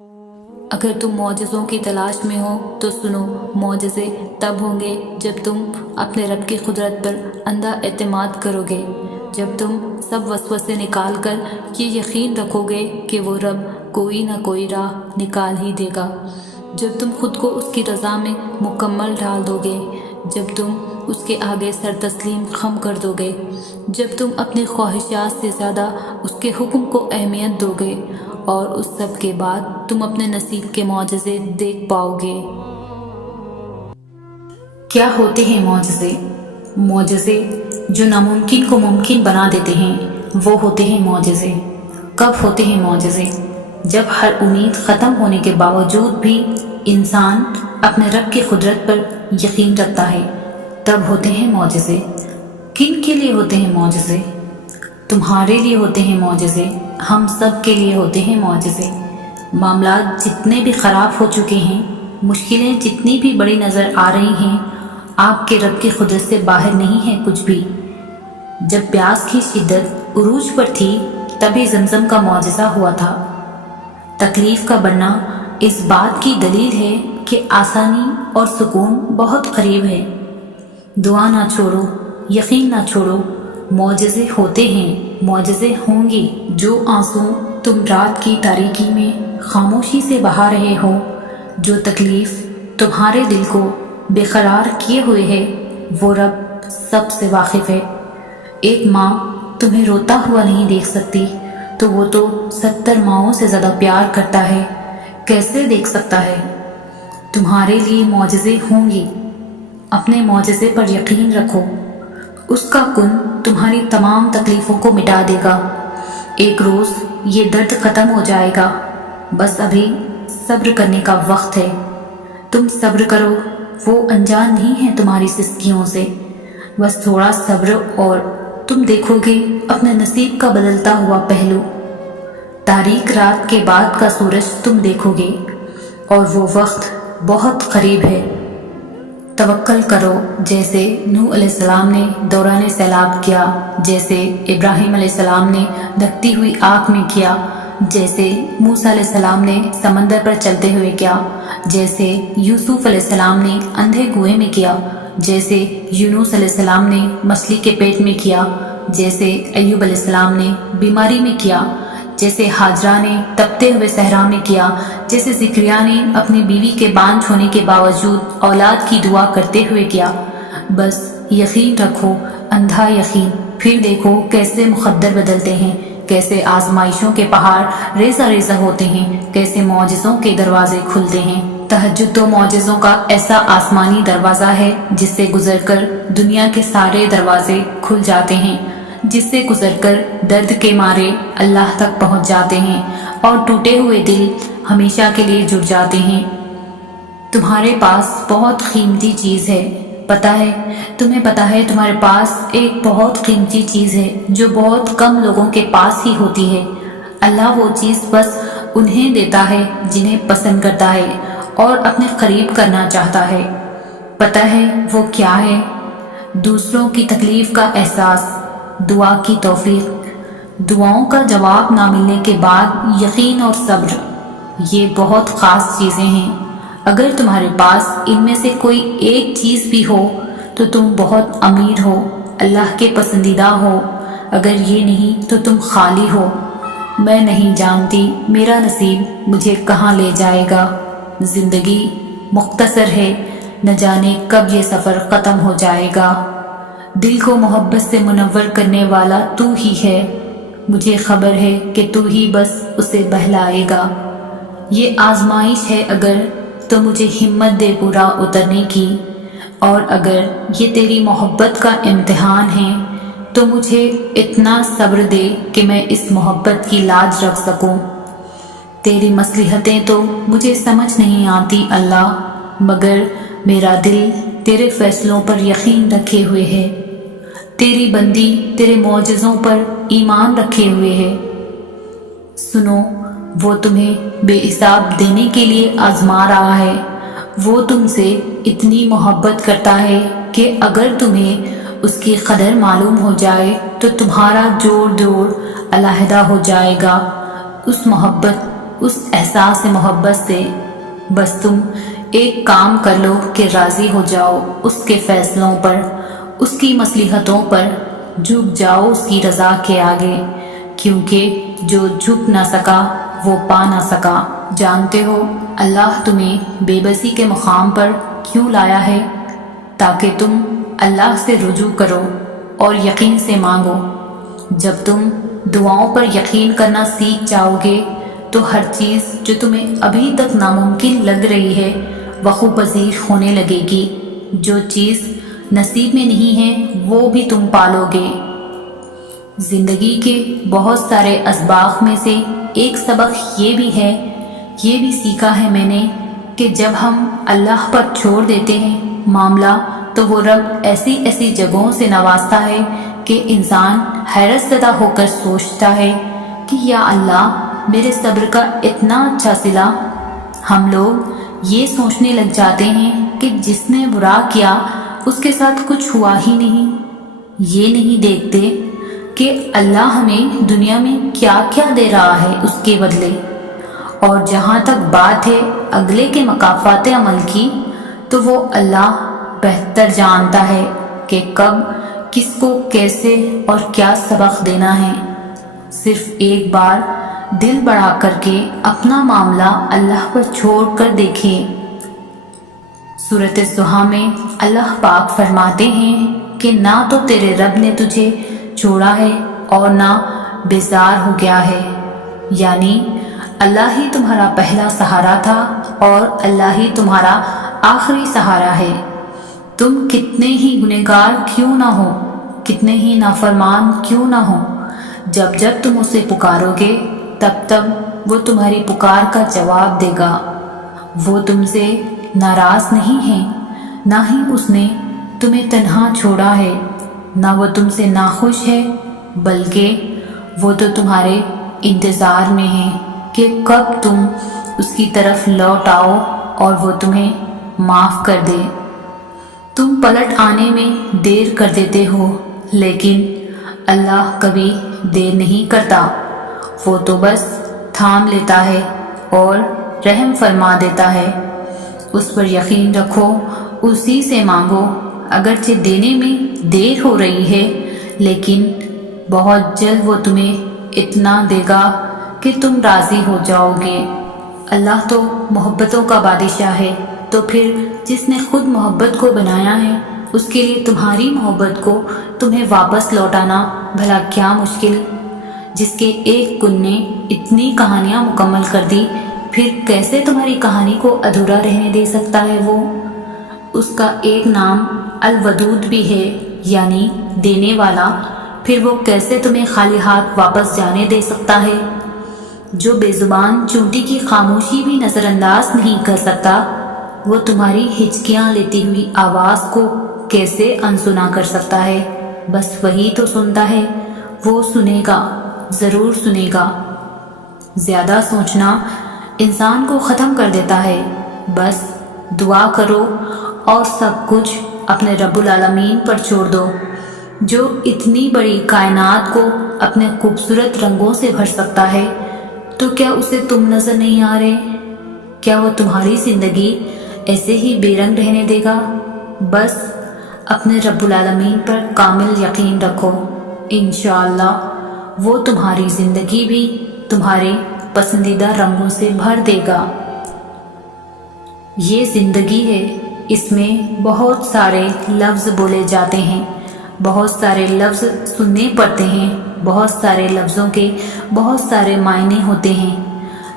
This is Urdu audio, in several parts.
اگر تم معجزوں کی تلاش میں ہو تو سنو، معجزے تب ہوں گے جب تم اپنے رب کی قدرت پر اندھا اعتماد کرو گے، جب تم سب وسوسے نکال کر یہ یقین رکھو گے کہ وہ رب کوئی نہ کوئی راہ نکال ہی دے گا، جب تم خود کو اس کی رضا میں مکمل ڈال دو گے، جب تم اس کے آگے سر تسلیم خم کر دو گے، جب تم اپنی خواہشات سے زیادہ اس کے حکم کو اہمیت دو گے، اور اس سب کے بعد تم اپنے نصیب کے معجزے دیکھ پاؤ گے۔ کیا ہوتے ہیں معجزے؟ معجزے جو ناممکن کو ممکن بنا دیتے ہیں، وہ ہوتے ہیں معجزے۔ کب ہوتے ہیں معجزے؟ جب ہر امید ختم ہونے کے باوجود بھی انسان اپنے رب کی قدرت پر یقین رکھتا ہے، تب ہوتے ہیں معجزے۔ کن کے لیے ہوتے ہیں معجزے؟ تمہارے لیے ہوتے ہیں معجزے، ہم سب کے لیے ہوتے ہیں معجزے۔ معاملات جتنے بھی خراب ہو چکے ہیں، مشکلیں جتنی بھی بڑی نظر آ رہی ہیں، آپ کے رب کی قدرت سے باہر نہیں ہے کچھ بھی۔ جب پیاس کی شدت عروج پر تھی، تبھی زمزم کا معجزہ ہوا تھا۔ تکلیف کا بڑھنا اس بات کی دلیل ہے کہ آسانی اور سکون بہت قریب ہے۔ دعا نہ چھوڑو، یقین نہ چھوڑو، معجزے ہوتے ہیں، معجزے ہوں گے۔ جو آنسو تم رات کی تاریکی میں خاموشی سے بہا رہے ہو، جو تکلیف تمہارے دل کو بے قرار کیے ہوئے ہے، وہ رب سب سے واقف ہے۔ ایک ماں تمہیں روتا ہوا نہیں دیکھ سکتی، تو وہ تو 70 ماؤں سے زیادہ پیار کرتا ہے، کیسے دیکھ سکتا ہے؟ تمہارے لیے معجزے ہوں گے، اپنے معجزے پر یقین رکھو، اس کا کن تمہاری تمام تکلیفوں کو مٹا دے گا۔ ایک روز یہ درد ختم ہو جائے گا، بس ابھی صبر کرنے کا وقت ہے۔ تم صبر کرو، وہ انجان نہیں ہے تمہاری سستیوں سے، بس تھوڑا صبر اور تم دیکھو گے اپنے نصیب کا بدلتا ہوا پہلو۔ تاریک رات کے بعد کا سورج تم دیکھو گے، اور وہ وقت بہت قریب ہے۔ توکل کرو، جیسے نوح علیہ السلام نے دوران سیلاب کیا، جیسے ابراہیم علیہ السلام نے دھکتی ہوئی آگ میں کیا، جیسے موسیٰ علیہ السلام نے سمندر پر چلتے ہوئے کیا، جیسے یوسف علیہ السلام نے اندھے کنویں میں کیا، جیسے یونس علیہ السلام نے مچھلی کے پیٹ میں کیا، جیسے ایوب علیہ السلام نے بیماری میں کیا، جیسے ہاجرہ نے تپتے ہوئے صحرا میں کیا، جیسے زکریا نے اپنی بیوی کے بانجھ ہونے کے باوجود اولاد کی دعا کرتے ہوئے کیا۔ بس یقین رکھو، اندھا یقین، پھر دیکھو کیسے مقدر بدلتے ہیں، کیسے آزمائشوں کے پہاڑ ریزہ ریزہ ہوتے ہیں، کیسے معجزوں کے دروازے کھلتے ہیں۔ تہجد تو معجزوں کا ایسا آسمانی دروازہ ہے جس سے گزر کر دنیا کے سارے دروازے کھل جاتے ہیں، جس سے گزر کر درد کے مارے اللہ تک پہنچ جاتے ہیں، اور ٹوٹے ہوئے دل ہمیشہ کے لیے جڑ جاتے ہیں۔ تمہارے پاس بہت قیمتی چیز ہے، پتہ ہے؟ تمہیں پتہ ہے تمہارے پاس ایک بہت قیمتی چیز ہے جو بہت کم لوگوں کے پاس ہی ہوتی ہے۔ اللہ وہ چیز بس انہیں دیتا ہے جنہیں پسند کرتا ہے اور اپنے قریب کرنا چاہتا ہے۔ پتہ ہے وہ کیا ہے؟ دوسروں کی تکلیف کا احساس، دعا کی توفیق، دعاؤں کا جواب نہ ملنے کے بعد یقین اور صبر، یہ بہت خاص چیزیں ہیں۔ اگر تمہارے پاس ان میں سے کوئی ایک چیز بھی ہو تو تم بہت امیر ہو، اللہ کے پسندیدہ ہو، اگر یہ نہیں تو تم خالی ہو۔ میں نہیں جانتی میرا نصیب مجھے کہاں لے جائے گا، زندگی مختصر ہے، نہ جانے کب یہ سفر ختم ہو جائے گا۔ دل کو محبت سے منور کرنے والا تو ہی ہے، مجھے خبر ہے کہ تو ہی بس اسے بہلائے گا۔ یہ آزمائش ہے اگر تو مجھے ہمت دے پورا اترنے کی، اور اگر یہ تیری محبت کا امتحان ہے تو مجھے اتنا صبر دے کہ میں اس محبت کی لاج رکھ سکوں۔ تیری مصلحتیں تو مجھے سمجھ نہیں آتی اللہ، مگر میرا دل تیرے فیصلوں پر یقین رکھے ہوئے ہے، تیری بندی تیرے معجزوں پر ایمان رکھے ہوئے ہے۔ سنو، وہ تمہیں بے حساب دینے کے لیے آزما رہا ہے، وہ تم سے اتنی محبت کرتا ہے کہ اگر تمہیں اس کی قدر معلوم ہو جائے تو تمہارا جوڑ علیحدہ ہو جائے گا۔ اس محبت، اس احساس محبت سے بس تم ایک کام کر لو کہ راضی ہو جاؤ اس کے فیصلوں پر، اس کی مصلحتوں پر، جھک جاؤ اس کی رضا کے آگے، کیونکہ جو جھک نہ سکا وہ پا نہ سکا۔ جانتے ہو اللہ تمہیں بے بسی کے مقام پر کیوں لایا ہے؟ تاکہ تم اللہ سے رجوع کرو اور یقین سے مانگو۔ جب تم دعاؤں پر یقین کرنا سیکھ جاؤ گے تو ہر چیز جو تمہیں ابھی تک ناممکن لگ رہی ہے وقوع پذیر ہونے لگے گی۔ جو چیز نصیب میں نہیں ہے وہ بھی تم پالو گے۔ زندگی کے بہت سارے اسباق میں سے ایک سبق یہ بھی ہے، یہ بھی سیکھا ہے میں نے کہ جب ہم اللہ پر چھوڑ دیتے ہیں معاملہ تو وہ رب ایسی ایسی جگہوں سے نوازتا ہے کہ انسان حیرت زدہ ہو کر سوچتا ہے کہ یا اللہ میرے صبر کا اتنا اچھا صلہ۔ ہم لوگ یہ سوچنے لگ جاتے ہیں کہ جس نے برا کیا اس کے ساتھ کچھ ہوا ہی نہیں، یہ نہیں دیکھتے کہ اللہ ہمیں دنیا میں کیا کیا دے رہا ہے اس کے بدلے۔ اور جہاں تک بات ہے اگلے کے مکافات عمل کی تو وہ اللہ بہتر جانتا ہے کہ کب کس کو کیسے اور کیا سبق دینا ہے۔ صرف ایک بار دل بڑھا کر کے اپنا معاملہ اللہ پر چھوڑ کر دیکھیں۔ سورۃ الضحیٰ میں اللہ پاک فرماتے ہیں کہ نہ تو تیرے رب نے تجھے چھوڑا ہے اور نہ بیزار ہو گیا ہے، یعنی اللہ ہی تمہارا پہلا سہارا تھا اور اللہ ہی تمہارا آخری سہارا ہے۔ تم کتنے ہی گنہگار کیوں نہ ہو، کتنے ہی نافرمان کیوں نہ ہو، جب جب تم اسے پکارو گے تب تب وہ تمہاری پکار کا جواب دے گا۔ وہ تم سے ناراض نہیں ہے، نہ ہی اس نے تمہیں تنہا چھوڑا ہے، نہ وہ تم سے ناخوش ہے، بلکہ وہ تو تمہارے انتظار میں ہے کہ کب تم اس کی طرف لوٹ آؤ اور وہ تمہیں معاف کر دے۔ تم پلٹ آنے میں دیر کر دیتے ہو لیکن اللہ کبھی دیر نہیں کرتا، وہ تو بس تھام لیتا ہے اور رحم فرما دیتا ہے۔ اس پر یقین رکھو، اسی سے مانگو، اگرچہ دینے میں دیر ہو رہی ہے لیکن بہت جلد وہ تمہیں اتنا دے گا کہ تم راضی ہو جاؤ گے۔ اللہ تو محبتوں کا بادشاہ ہے، تو پھر جس نے خود محبت کو بنایا ہے اس کے لیے تمہاری محبت کو تمہیں واپس لوٹانا بھلا کیا مشکل؟ جس کے ایک کن نے اتنی کہانیاں مکمل کر دی، پھر کیسے تمہاری کہانی کو ادھورا رہنے دے سکتا ہے وہ؟ اس کا ایک نام الودود بھی ہے، یعنی دینے والا، پھر وہ کیسے تمہیں خالی ہاتھ واپس جانے دے سکتا ہے؟ جو بے زبان چونٹی کی خاموشی بھی نظر انداز نہیں کر سکتا، وہ تمہاری ہچکیاں لیتی ہوئی آواز کو کیسے انسنا کر سکتا ہے؟ بس وہی تو سنتا ہے، وہ سنے گا، ضرور سنے گا۔ زیادہ سوچنا انسان کو ختم کر دیتا ہے۔ بس دعا کرو اور سب کچھ اپنے رب العالمین پر چھوڑ دو، جو اتنی بڑی کائنات کو اپنے خوبصورت رنگوں سے بھر سکتا ہے۔ تو کیا اسے تم نظر نہیں آ رہے؟ کیا وہ تمہاری زندگی ایسے ہی بے رنگ رہنے دے گا؟ بس اپنے رب العالمین پر کامل یقین رکھو، انشاءاللہ وہ تمہاری زندگی بھی تمہارے پسندیدہ رنگوں سے بھر دے گا۔ یہ زندگی ہے، اس میں بہت سارے لفظ بولے جاتے ہیں، بہت سارے لفظ سننے پڑتے ہیں، بہت سارے لفظوں کے بہت سارے معنی ہوتے ہیں۔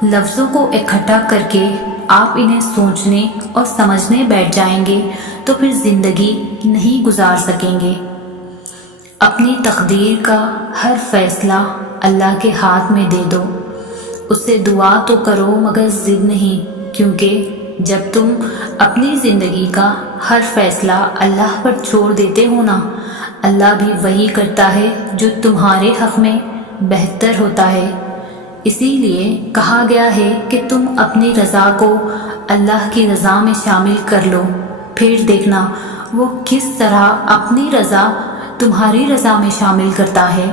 لفظوں کو اکٹھا کر کے آپ انہیں سوچنے اور سمجھنے بیٹھ جائیں گے تو پھر زندگی نہیں گزار سکیں گے۔ اپنی تقدیر کا ہر فیصلہ اللہ کے ہاتھ میں دے دو، اس سے دعا تو کرو مگر ضد نہیں، کیونکہ جب تم اپنی زندگی کا ہر فیصلہ اللہ پر چھوڑ دیتے ہو نا، اللہ بھی وہی کرتا ہے جو تمہارے حق میں بہتر ہوتا ہے۔ اسی لیے کہا گیا ہے کہ تم اپنی رضا کو اللہ کی رضا میں شامل کر لو، پھر دیکھنا وہ کس طرح اپنی رضا تمہاری رضا میں شامل کرتا ہے۔